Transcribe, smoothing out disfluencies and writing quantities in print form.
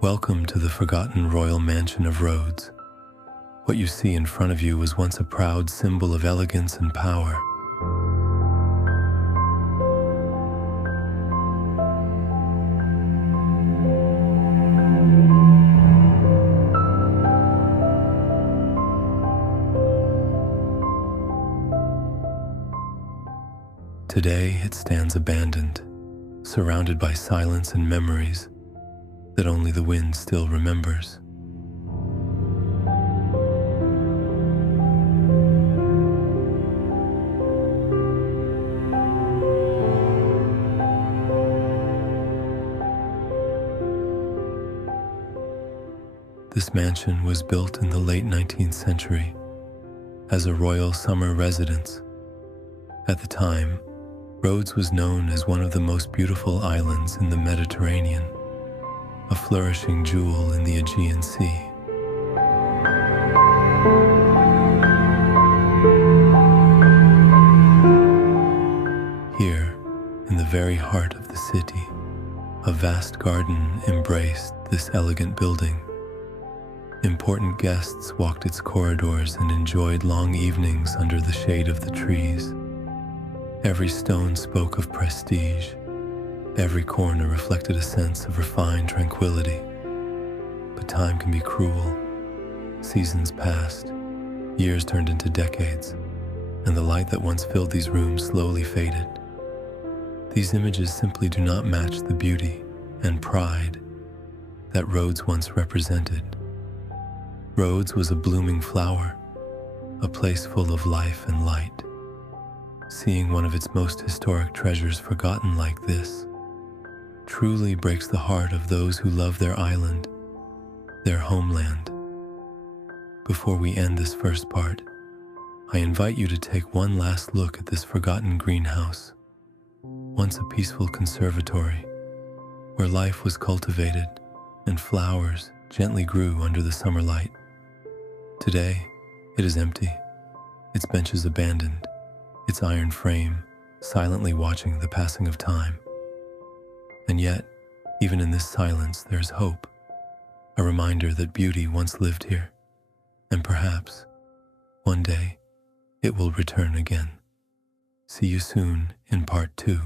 Welcome to the forgotten royal mansion of Rhodes. What you see in front of you was once a proud symbol of elegance and power. Today it stands abandoned, surrounded by silence and memories that only the wind still remembers. This mansion was built in the late 19th century as a royal summer residence. At the time, Rhodes was known as one of the most beautiful islands in the Mediterranean, a flourishing jewel in the Aegean Sea. Here, in the very heart of the city, a vast garden embraced this elegant building. Important guests walked its corridors and enjoyed long evenings under the shade of the trees. Every stone spoke of prestige. Every corner reflected a sense of refined tranquility. But time can be cruel. Seasons passed, years turned into decades, and the light that once filled these rooms slowly faded. These images simply do not match the beauty and pride that Rhodes once represented. Rhodes was a blooming flower, a place full of life and light. Seeing one of its most historic treasures forgotten like this truly breaks the heart of those who love their island, their homeland. Before we end this first part, I invite you to take one last look at this forgotten greenhouse, once a peaceful conservatory where life was cultivated and flowers gently grew under the summer light. Today, it is empty, its benches abandoned, its iron frame silently watching the passing of time. And yet, even in this silence, there is hope, a reminder that beauty once lived here, and perhaps, one day, it will return again. See you soon in part 2.